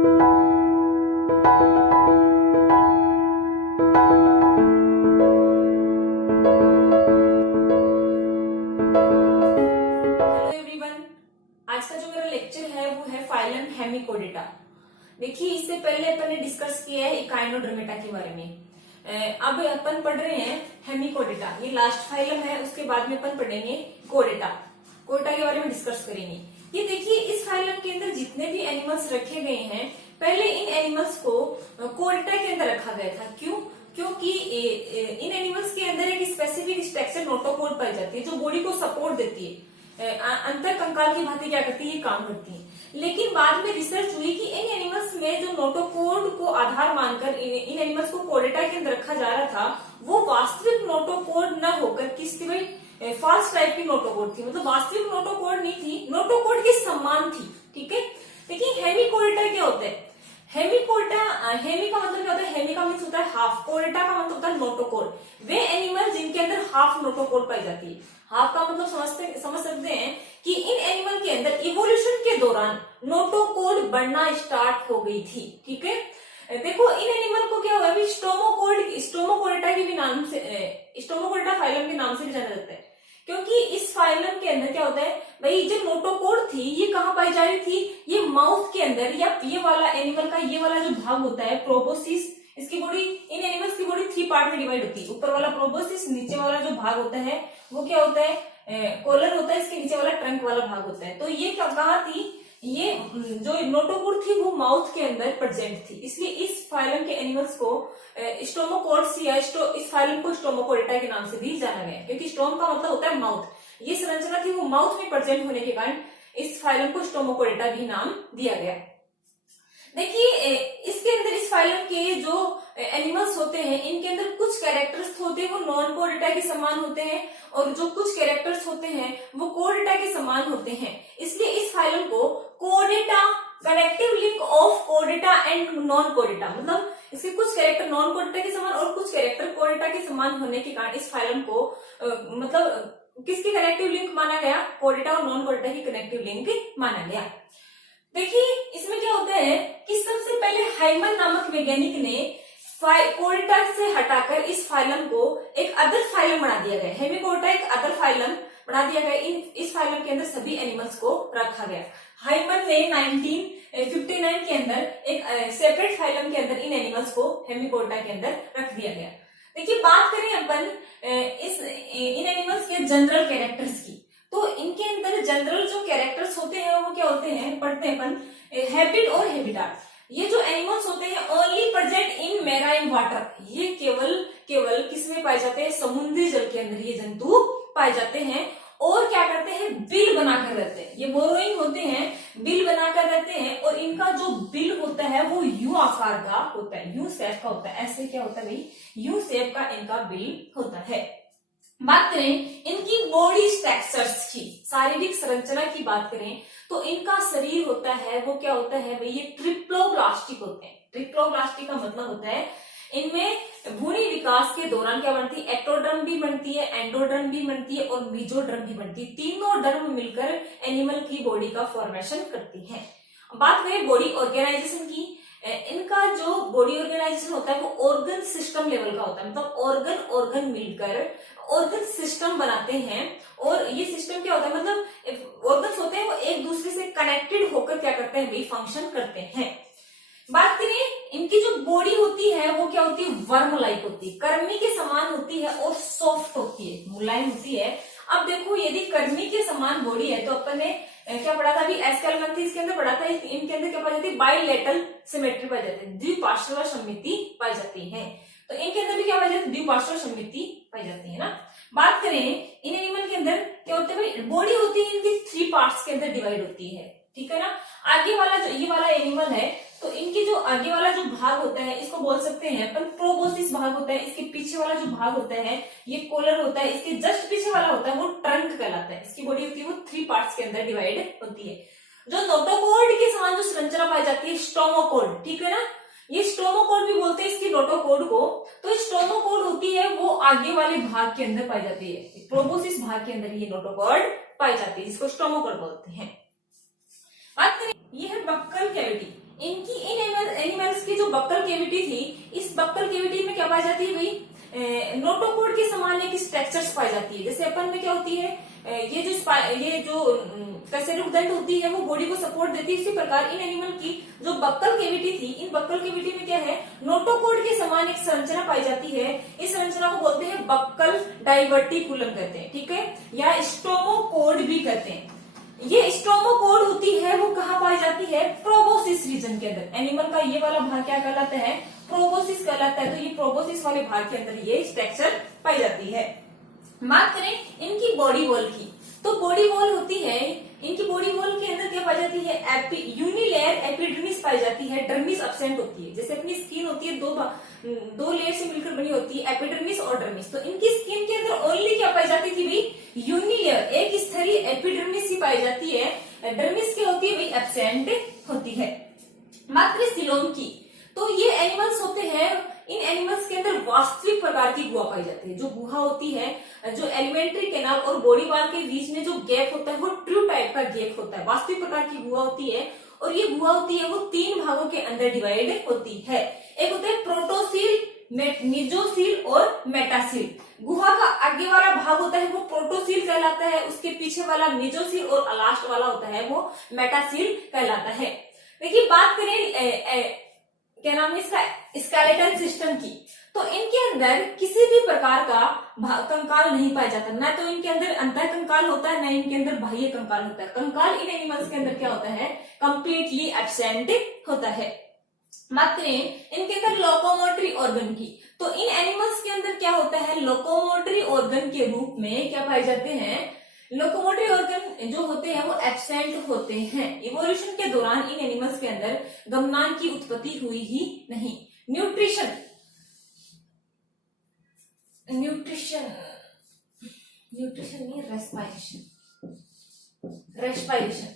आज का जो मेरा लेक्चर है वो है फाइलम हेमिकोडेटा। देखिए, इससे पहले अपन ने डिस्कस किया है इकाइनोडर्मेटा के बारे में। अब अपन पढ़ रहे हैं हेमिकोडेटा। ये लास्ट फाइलम है, उसके बाद में अपन पढ़ेंगे कोडेटा। कोडेटा के बारे में डिस्कस करेंगे। ये देखिए, इस फाइलम के अंदर जितने भी एनिमल्स रखे गए हैं, पहले इन एनिमल्स को कोडेटा के अंदर रखा गया था। क्यों? क्योंकि इन एनिमल्स के अंदर एक स्पेसिफिक स्ट्रक्चर नोटोकोड पाई जाती है जो बॉडी को सपोर्ट देती है, अंतर कंकाल की भांति क्या करती है, ये काम करती है। लेकिन बाद में रिसर्च हुई कि इन एनिमल्स में जो नोटोकोड को आधार मानकर इन एनिमल्स को कोडेटा के अंदर रखा जा रहा था, वो वास्तविक नोटोकोड न होकर किसी भाई फॉल्स टाइप की नोटोकोड थी। मतलब वास्तविक नोटोकोड नहीं थी, नोटोकोड के समान थी। ठीक है। देखिए, हेमिकोडेटा क्या होता है? हेमिकोडेटा, हेमी का मतलब क्या होता है? हेमी का मीन्स होता है हाफ, कोडेटा का मतलब होता है नोटोकोड। वे एनिमल जिनके अंदर हाफ नोटोकोड पाई जाती है। हाफ का मतलब समझ सकते हैं कि इन एनिमल के अंदर इवोल्यूशन के दौरान नोटोकोड बढ़ना स्टार्ट हो गई थी। ठीक है। देखो, इन एनिमल को क्या हुआ, स्टोमोकोडेटा के भी नाम से, स्टोमोकोडेटा फाइलम के नाम से भी जाना जाता है। क्योंकि इस फाइलम के अंदर क्या होता है भाई, जो नोटोकोड थी ये कहाँ पाई जा रही थी? ये माउथ के अंदर, या ये वाला एनिमल का ये वाला जो भाग होता है प्रोबोसिस, इसकी बॉडी, इन एनिमल्स की बॉडी 3 पार्ट में डिवाइड होती है। ऊपर वाला प्रोबोसिस, नीचे वाला जो भाग होता है वो क्या होता है, कोलन होता है, इसके नीचे वाला ट्रंक वाला भाग होता है। तो ये कहाँ थी? ये जो नोटोकोड थी वो माउथ के अंदर प्रेजेंट थी। इसलिए इस फाइलम के एनिमल्स को स्टोमोकोड्स या इस फाइलम को स्टोमोकोडेटा के नाम से भी जाना गया, क्योंकि स्टोम का मतलब होता है माउथ। ये संरचना थी वो माउथ में प्रेजेंट होने के कारण इस फाइलम को स्टोमोकोडेटा भी नाम दिया गया। देखिए, इसके अंदर इस फाइलम के जो एनिमल्स होते हैं, इनके अंदर कुछ कैरेक्टर्स होते हैं वो नॉन कोडेटा के समान होते हैं, और जो कुछ कैरेक्टर्स होते हैं वो कोडेटा के समान होते हैं। इसलिए इस फाइलम को कोडेटा, connective link of कोडेटा and non कोडेटा, मतलब इसके कुछ कैरेक्टर नॉन कोडेटा के समान और कुछ कैरेक्टर कोडेटा के समान होने के कारण इस फाइलम को मतलब किसकी कनेक्टिव लिंक माना गया? कोडेटा और नॉन कोडेटा की कनेक्टिव लिंक माना गया। देखिए, इसमें क्या होता है कि सबसे पहले हाइमन नामक वैज्ञानिक ने कोडेटा से हटाकर इस फाइलम को एक अदर फाइलम बना दिया गया। हेमिकोडेटा एक अदर फाइलम बना दिया गया। इस फाइलम के अंदर सभी एनिमल्स को रखा गया। हाइमन ने 1959 के अंदर एक सेपरेट फाइलम के अंदर इन एनिमल्स को हेमिकोडेटा के अंदर रख दिया गया। देखिए, बात करें अपन इन एनिमल्स के जनरल कैरेक्टर्स की, तो इनके अंदर जनरल जो कैरेक्टर्स होते हैं वो क्या होते हैं, पढ़ते हैं अपन, हैबिट और हैबिटाट। ये जो एनिमल्स होते हैं only present in marine water, ये केवल किसमें पाए जाते हैं? समुद्री जल के अंदर ये जंतु पाए जाते हैं। और क्या करते हैं? बिल बनाकर रहते हैं। ये बोरोइंग होते हैं, बिल बनाकर रहते हैं, और इनका जो बिल होता है वो यू आकार का होता है, यू शेप का होता है। ऐसे क्या होता है भाई? यू शेप का इनका बिल होता है। बात करें इनकी बॉडी स्ट्रक्चर्स की, शारीरिक संरचना की बात करें तो इनका शरीर होता है वो क्या होता है भाई? ये ट्रिप्लोब्लास्टिक होते हैं। ट्रिप्लोब्लास्टिक का मतलब होता है इनमें भ्रूणी विकास के दौरान क्या बनती है? एक्टोडर्म भी बनती है, एंडोडर्म भी बनती है और मेसोडर्म भी बनती है। तीनों डर्म मिलकर एनिमल की बॉडी का फॉर्मेशन करती है। बात करें बॉडी ऑर्गेनाइजेशन की, इनका जो बॉडी ऑर्गेनाइजेशन होता है वो ऑर्गन सिस्टम लेवल का होता है। मतलब ऑर्गन मिलकर ऑर्गन सिस्टम बनाते हैं, और ये सिस्टम क्या होता है? मतलब ऑर्गन्स होते हैं वो एक दूसरे से कनेक्टेड होकर क्या करते हैं भाई? फंक्शन करते हैं। बात करें इनकी जो बॉडी होती है वो क्या होती है? वर्म लाइक होती है, कर्मी के समान होती है और सॉफ्ट होती है, मुलायम होती है। अब देखो, यदि कर्मी के समान बॉडी है तो अपन ने क्या पढ़ा था अभी? एस्केलेटन इसके अंदर पढ़ा था। इनके अंदर क्या पाई जाती है? बाइलेटरल सिमेट्री पाई जाती है, द्विपार्श्व सममिति पाई जाती है। तो इनके अंदर भी क्या पाई जाती है? द्विपार्श्व सममिति पाई जाती है ना। बात करें इन एनिमल के अंदर क्या होता है भाई? बॉडी होती है इनकी 3 पार्ट्स के अंदर डिवाइड होती है। ठीक है ना। आगे वाला जो ये वाला एनिमल है तो इनकी जो आगे वाला जो भाग होता है इसको बोल सकते हैं अपन प्रोबोसिस भाग होता है। इसके पीछे वाला जो भाग होता है ये कोलन होता है। इसके जस्ट पीछे वाला होता है वो ट्रंक कहलाता है। इसकी बॉडी होती है वो 3 पार्ट्स के अंदर डिवाइड होती है। जो नोटोकोड के समान जो संरचना पाई जाती है स्टोमोकोड, ठीक है ना, ये स्टोमोकोड भी बोलते हैं इसकी नोटोकोड को। तो स्टोमोकोड होती है वो आगे वाले भाग के अंदर पाई जाती है, प्रोबोसिस भाग के अंदर ये नोटोकोड पाई जाती है, जिसको स्टोमोकोड बोलते हैं। बात करें ये है बक्कल कैविटी। इन केविटी थी, इस बक्कल केविटी में क्या पाई जाती है भाई, नोटोकोड के समान एक स्ट्रक्चर्स पाई जाती है। जैसे अपन में क्या होती है, ये जो कशेरुक दंड होती है वो बॉडी को सपोर्ट देती है, इसी प्रकार इन एनिमल की जो बक्कल केविटी थी, इन बक्कल केविटी में क्या है, नोटोकोड के समान एक संरचना पाई जाती है। इस संरचना को बोलते हैं बक्कल डाइवर्टिकुलम कहते हैं, ठीक है, या स्टोमोकोड भी कहते हैं। ये स्टोमोकोड होती है वो कहाँ पाई जाती है, प्रोबोसिस रीजन के अंदर। एनिमल का ये वाला भाग क्या कहलाता है, प्रोबोसिस कहलाता है। तो ये प्रोबोसिस वाले भाग के अंदर ये स्ट्रक्चर पाई जाती है। बात करें इनकी बॉडी वॉल की, तो बॉडी वॉल होती है, इनकी बॉडी वॉल के अंदर क्या पाई जाती है, यूनिलेयर एपिडर्मिस पाई जाती है, डर्मिस अब्सेंट होती है। जैसे अपनी स्किन होती है दो लेयर से मिलकर बनी होती है, एपिडर्मिस और डर्मिस। तो इनकी स्किन के अंदर ओनली क्या पाई जाती थी भाई, यूनिलेयर एक स्तरीय एपिडर्मिस ही पाई जाती है, डर्मिस क्या होती है भाई, एब्सेंट होती है। बात करें सिलोम की, तो ये एनिमल्स होते हैं, इन एनिमल्स के अंदर वास्तविक प्रकार की गुहा पाई जाती है। जो गुहा होती है, जो एलिमेंट्री कैनाल और बॉडी वाल के बीच में जो गैप होता है वो ट्रू टाइप का गैप होता है, वास्तविक प्रकार की गुहा होती है। और ये गुहा होती है वो 3 भागों के अंदर डिवाइड होती है। एक होता है प्रोटोसील, मेजोसील और मेटासील। गुहा का आगे वाला भाग होता है वो प्रोटोसील कहलाता है, उसके पीछे वाला मेजोसील और लास्ट वाला होता है वो मेटासील कहलाता है। देखिए बात करें क्या नाम है इसका, स्केलेटन सिस्टम की, तो इनके अंदर किसी भी प्रकार का कंकाल नहीं पाया जाता, ना तो इनके अंदर अंतः कंकाल होता है, ना इनके अंदर बाह्य कंकाल होता है। कंकाल इन एनिमल्स के अंदर क्या होता है, कंप्लीटली एब्सेंट होता है। बात करें इनके अंदर लोकोमोटरी ऑर्गन की, तो इन एनिमल्स के अंदर क्या होता है, लोकोमोटरी ऑर्गन के रूप में क्या पाए जाते हैं, लोकोमोटरी ऑर्गन जो होते हैं वो एब्सेंट होते हैं। इवोल्यूशन के दौरान इन एनिमल्स के अंदर गमनान की उत्पत्ति हुई ही नहीं। न्यूट्रिशन नहीं, रेस्पायरेशन।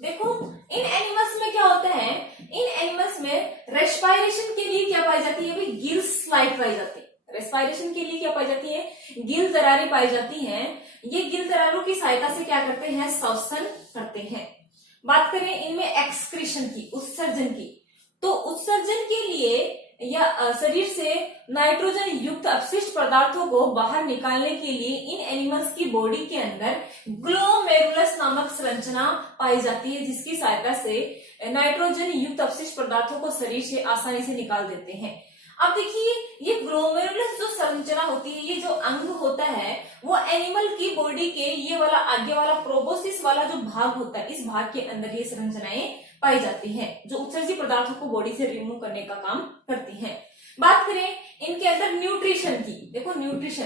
देखो इन एनिमल्स में क्या होता है, इन एनिमल्स में रेस्पायरेशन के लिए क्या पाई जाती है, गिल्स स्लाइड पाई जाती है। रेस्पायरेशन के लिए क्या पाई जाती है, गिल दरारें पाई जाती हैं। ये गिल दरारों की सहायता से क्या करते हैं, श्वसन करते हैं। बात करें इनमें एक्सक्रीशन की, उत्सर्जन की, तो उत्सर्जन के लिए या शरीर से नाइट्रोजन युक्त अपशिष्ट पदार्थों को बाहर निकालने के लिए इन एनिमल्स की बॉडी के अंदर ग्लोमेरुलस नामक संरचना पाई जाती है, जिसकी सहायता से नाइट्रोजन युक्त अपशिष्ट पदार्थों को शरीर से आसानी से निकाल देते हैं। अब देखिए ये ग्लोमेरुलस जो संरचना होती है, ये जो अंग होता है वो एनिमल की बॉडी के ये वाला आगे वाला प्रोबोसिस वाला जो भाग होता है, इस भाग के अंदर ये संरचनाएं पाई जाती हैं, जो उत्सर्जित पदार्थों को बॉडी से रिमूव करने का काम करती हैं। बात करें इनके अंदर न्यूट्रिशन की, देखो न्यूट्रिशन,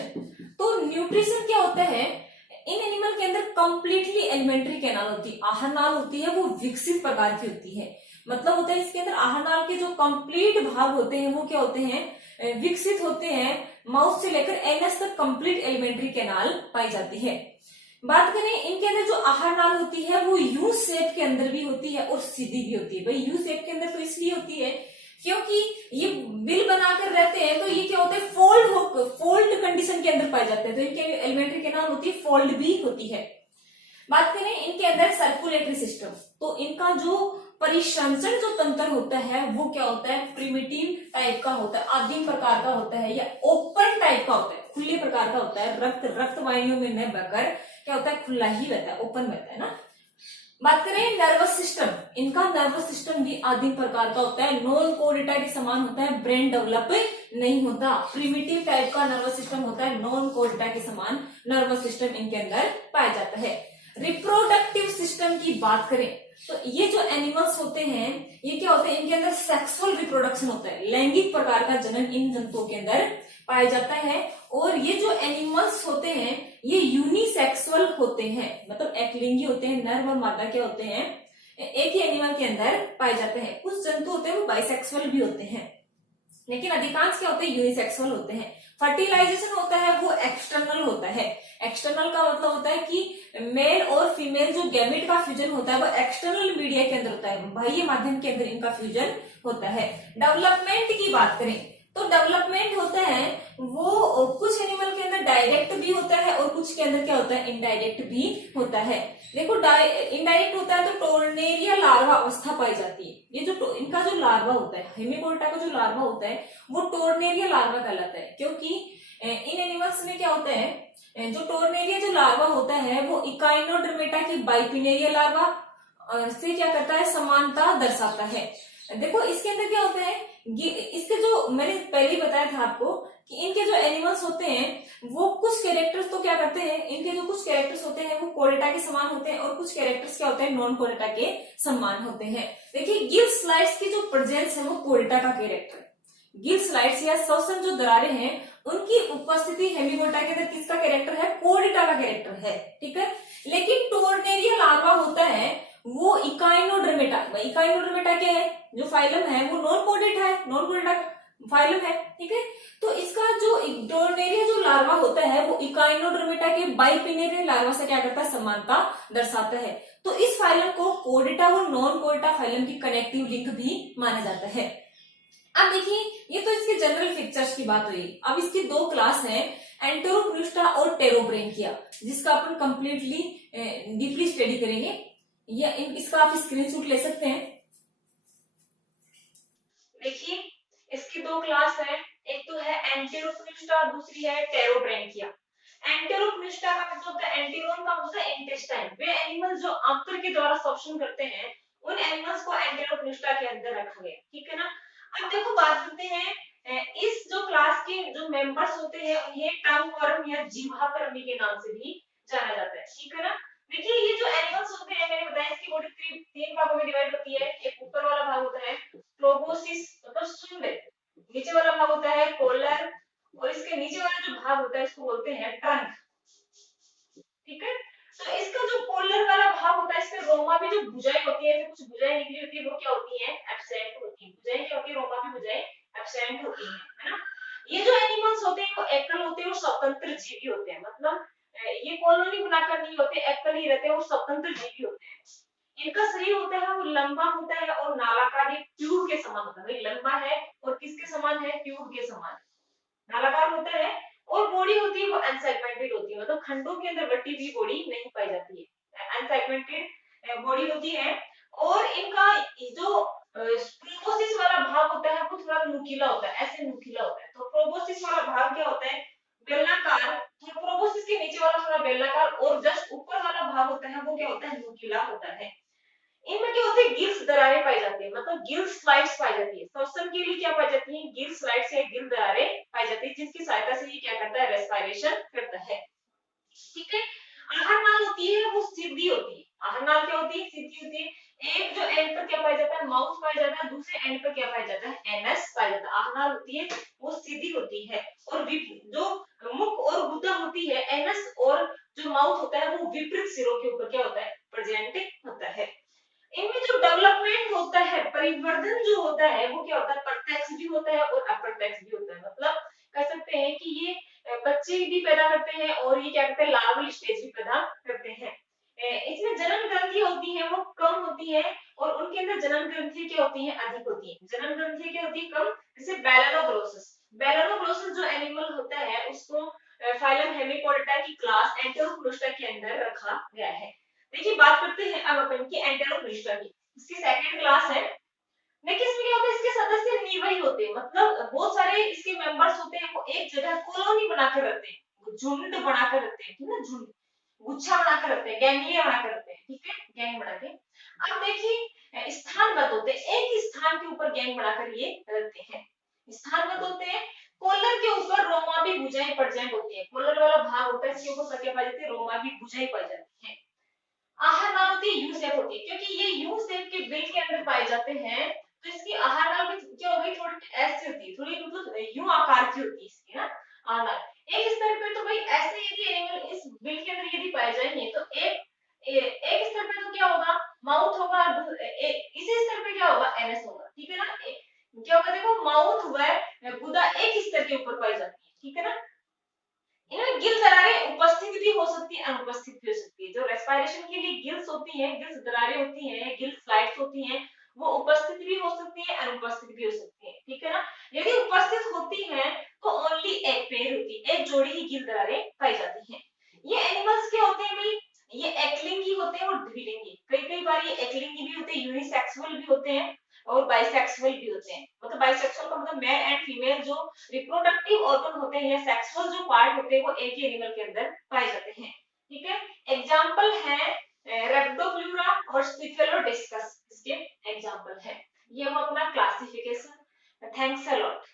तो न्यूट्रिशन क्या होता है, इन एनिमल के अंदर कंप्लीटली एलिमेंट्री कैनाल होती है, आहार नाल होती है, वो विकसित प्रकार की होती है। मतलब होता है इसके अंदर आहार नाल के जो कंप्लीट भाग होते हैं वो क्या होते हैं, विकसित होते हैं। माउथ से लेकर एनस तक कंप्लीट एलिमेंट्री कैनाल पाई जाती है। बात करें इनके अंदर जो आहार नाल होती है वो यू शेप के अंदर भी होती है और सीधी भी होती है। भाई यू शेप के अंदर तो इसलिए होती है क्योंकि ये बिल बनाकर रहते हैं, तो ये क्या होता है, फोल्ड कंडीशन के अंदर पाए जाते हैं, तो इनके एलिमेंट्री कैनाल होती है, फोल्ड भी होती है। बात करें इनके अंदर सर्कुलेटरी सिस्टम, तो इनका जो परिसंचरण जो तंत्र होता है वो क्या होता है, प्रिमिटिव टाइप का होता है, आदिम प्रकार का होता है, या ओपन टाइप का होता है, खुले प्रकार का होता है। रक्त वाहिनियों में न बहकर क्या होता है, खुला ही रहता है, ओपन रहता है ना। बात करें नर्वस सिस्टम, इनका नर्वस सिस्टम भी आदिम प्रकार का होता है, नॉन कोर्डेटा के समान होता है, ब्रेन डेवलप नहीं होता, प्रिमिटिव टाइप का नर्वस सिस्टम होता है, नॉन कोर्डेटा के समान नर्वस सिस्टम इनके अंदर पाया जाता है। रिप्रोडक्टिव सिस्टम की बात करें तो ये जो एनिमल्स होते हैं ये क्या होते हैं, इनके अंदर सेक्सुअल रिप्रोडक्शन होता है, लैंगिक प्रकार का जन्म इन जंतुओं के अंदर पाया जाता है। और ये जो एनिमल्स होते हैं ये यूनिसेक्सुअल होते हैं, मतलब एकलिंगी होते हैं, नर और मादा क्या होते हैं, एक ही एनिमल के अंदर पाए जाते हैं। कुछ जंतु होते हैं वो बाइसेक्सुअल भी होते हैं, लेकिन अधिकांश क्या होते हैं, यूनिसेक्सुअल होते हैं। फर्टिलाइजेशन होता है वो एक्सटर्नल होता है। एक्सटर्नल का मतलब होता है कि मेल और फीमेल जो गैमेट का फ्यूजन होता है वो एक्सटर्नल मीडिया के अंदर होता है, बाह्य माध्यम के अंदर इनका फ्यूजन होता है। डेवलपमेंट की बात करें तो डेवलपमेंट होता है वो कुछ एनिमल के अंदर डायरेक्ट भी होता है और कुछ के अंदर क्या होता है, इनडायरेक्ट भी होता है। देखो इनडायरेक्ट होता है तो टोर्नेरिया लार्वा अवस्था पाई जाती है। ये जो इनका जो लार्वा होता है, हेमिकोडिटा का जो लार्वा होता है वो टोर्नेरिया लार्वा कहलाता है, क्योंकि इन एनिमल्स में क्या होता है, जो टोर्नेरिया जो लार्वा होता है वो इकाइनोडर्मेटा की बाइपिनेरिया लार्वा से क्या करता है, समानता दर्शाता है। देखो इसके अंदर क्या होता है, इसके जो मैंने पहले ही बताया था आपको कि इनके जो एनिमल्स होते हैं वो कुछ कैरेक्टर्स तो क्या करते हैं, इनके जो कुछ कैरेक्टर्स होते हैं वो कोडेटा के समान होते हैं और कुछ कैरेक्टर्स क्या होते हैं, नॉन कोडेटा के समान होते हैं। देखिए गिल स्लाइड्स की जो प्रेजेंस है वो कोडेटा का कैरेक्टर, गिल स्लाइड्स या श्वसन जो दरारें हैं उनकी उपस्थिति हेमिकोडिटा के अंदर किसका कैरेक्टर है, कोडेटा का कैरेक्टर है, ठीक है। लेकिन टोर्नेरिया लार्वा होता है वो इकाइनोडर्मेटा, इकाइनोडर्मेटा क्या है, जो फाइलम है वो नॉन कोडेटा है, नॉन कोडेटा फाइलम है, ठीक है। तो इसका जो टोर्नेरिया जो लार्वा होता है वो इकाइनोडर्मेटा के बाइपिनेरियल लार्वा से क्या करता है, समानता दर्शाता है। तो इस फाइलम को कोडेटा और नॉन कोडेटा फाइलम की कनेक्टिव लिंक भी माना जाता है। अब देखिए ये तो इसके जनरल फीचर्स की बात हुई। अब इसकी दो क्लास हैं, एंटेरोक्लुस्टा और टेरोब्रेंकिया, जिसका अपन कंप्लीटली डीपली स्टडी करेंगे। या इसका आप स्क्रीनशॉट ले सकते हैं। देखिए इसकी दो क्लास है, एक तो है एंटेरोक्लुस्टा, दूसरी है टेरोब्रेंकिया। एंटेरोक्लुस्टा का मतलब होता है, एंटेरोन का होता है इंटेस्टाइन, वे एनिमल्स जो आंत्र के द्वारा श्वसन करते हैं उन एनिमल्स को एंटेरोक्लुस्टा के अंदर रखा गया, ठीक है ना। अब देखो बात करते हैं, इस जो क्लास के जो मेंबर्स होते हैं उन्हें टंग वर्म या जीवा कर्मी के नाम से भी जाना जाता है, ठीक है ना। देखिए ये जो एनिमल्स होते हैं मैंने बताया इसकी बॉडी तीन भागों में डिवाइड होती है। एक ऊपर वाला भाग होता है प्रोबोसिस मतलब शुंड, नीचे वाला भाग होता है कोलर, और इसके नीचे वाला जो भाग होता है इसको बोलते हैं ट्रंक, ठीक है। तो इसका जो कोलर वाला भाग होता है इसमें रोमा भी जो भुजाएं होती है, कुछ भुजाएं निकली होती है वो क्या होती है, एब्सेंट होती है। भुजाएं क्या होती है, रोमा की भुजाएं एब्सेंट होती है ना। ये जो एनिमल्स होते हैं वो एकल होते हैं और स्वतंत्र जीवी होते हैं, मतलब ये कॉलोनी बनाकर नहीं होते, एकल ही रहते हैं और स्वतंत्र जीवी होते हैं। इनका शरीर होता है वो लंबा होता है और नालाकार, ये ट्यूब के समान होता है, लंबा है और किसके समान है, ट्यूब के समान नालाकार होता है। और बॉडी होती है वो अनसेगमेंटेड होती है, मतलब खंडों के अंदर बटी हुई बॉडी नहीं पाई जाती है, अनसेगमेंटेड बॉडी होती है। और इनका जो प्रोबोसिस वाला भाग होता है वो थोड़ा नुकीला होता है, ऐसे नुकीला होता है। तो प्रोबोसिस वाला भाग क्या होता है, बेलनाकार, तो प्रोबोसिस के नीचे वाला थोड़ा बेलनाकार और जस्ट ऊपर वाला भाग होता है वो क्या होता है, नुकीला होता है। इनमें क्या होते हैं, गिल्स दरारें पाई जाती है, मतलब गिल स्लाइड्स पाई जाती है। श्वसन के लिए क्या पाई जाती है, गिल स्लाइड्स या गिल दरारें पाई जाती है, जिसकी सहायता से ये क्या करता है, रेस्पिरेशन करता है, ठीक है। आहार नाल होती है वो सीधी होती है, आहार नाल क्या होती है, सीधी होती है। एक जो एंड पर क्या पाया जाता है, माउथ पाया जाता है, दूसरे एंड पर क्या पाया जाता है, एनस पाया जाता है। आहार नाल होती है वो सीधी होती है और जो मुख और गुदा होती है, एनस और जो माउथ होता है वो विपरीत सिरों के ऊपर क्या होता है, प्रेजेंट होता है। इनमें जो डेवलपमेंट होता है, परिवर्धन जो होता है वो क्या होता है, प्रत्यक्ष भी होता है और अप्रत्यक्ष भी होता है। मतलब कह सकते हैं कि ये बच्चे भी पैदा करते हैं और ये क्या करते हैं, लार्वल स्टेज भी पैदा करते हैं। इसमें जनन ग्रंथियां होती हैं वो कम होती है और उनके अंदर जनन ग्रंथियां क्या होती हैं, अधिक होती हैं। जनन ग्रंथियां क्या होती है, कम। जैसे बेलेनोग्लोसस, बेलेनोग्लोसस जो एनिमल होता है उसको फाइलम हेमिकोडिटा की क्लास एंटेरोक्लुस्टा के अंदर रखा गया है। देखिए बात करते हैं अब अपन की एंटेरोक्लुस्टा की, इसकी सेकंड क्लास है। देखिए इसमें क्या होता है, इसके सदस्य निर्वही होते हैं, मतलब बहुत सारे इसके मेंबर्स होते हैं वो एक जगह कॉलोनी बनाकर रहते हैं, झुंड बनाकर रहते हैं, ठीक है, झुंड गुच्छा बनाकर रखते हैं, गैंगलिया बनाकर रखते हैं, ठीक है, गैंग बना के। अब देखिए स्थानबद्ध होते हैं, एक ही स्थान के ऊपर गैंग बनाकर ये रहते हैं, स्थानबद्ध होते हैं। कॉलर के ऊपर रोमाबी भुजाएं प्रेजेंट होती है, कॉलर वाला भाग होता है इसके ऊपर क्या पाई जाती है, रोमाबी भुजाएं पाई जाती है। आहार नाल होती है यू शेप होती है, क्योंकि ये यू शेप के बिल के अंदर पाए जाते हैं तो इसकी आहार नाल भी क्या हो गई, थोड़ी ऐसे होती है, थोड़ी मतलब यू आकार की होती है इसकी ना आहार नाल। एक स्तर पे तो भाई ऐसे यदि एनिमल इस बिल के अंदर यदि पाए जाएंगे तो एक स्तर पे तो क्या होगा, माउथ होगा, इसी स्तर पे क्या होगा, एनएस होगा, ठीक है ना। क्या होगा, देखो माउथ व गुदा एक स्तर के ऊपर पाई जाती है, ठीक है ना। इनमें गिल दरारें उपस्थित भी हो सकती है, अनुपस्थित भी हो सकती है। जो रेस्पिरेशन के लिए गिल्स होती हैं, गिल्स दरारें होती हैं, गिल स्लाइड्स होती हैं, वो उपस्थित भी हो सकती है, अनुपस्थित भी हो सकती है, ठीक है ना। यदि उपस्थित होती होती हैं तो ओनली एक पेयर होती है, एक जोड़ी ही गिरदरारें पाई जाती हैं। ये एनिमल्स क्या होते हैं भाई, ये एकलिंगी होते हैं और द्विलिंगी। कई कई बार ये एकलिंगी भी होते हैं, यूनिसेक्सुअल भी होते हैं और बाइसेक्सुअल भी होते हैं। मतलब बाइसेक्सुअल का मतलब मेल एंड फीमेल जो रिप्रोडक्टिव ऑर्गन होते हैं या सेक्सुअल जो पार्ट होते हैं वो एक ही एनिमल के अंदर पाए जाते हैं। ठीक है, एग्जाम्पल है रेप्टोप्लूरा और स्टिफेलोडिस्कस, इसके एग्जाम्पल है। ये वो अपना क्लासिफिकेशन। Thanks a lot.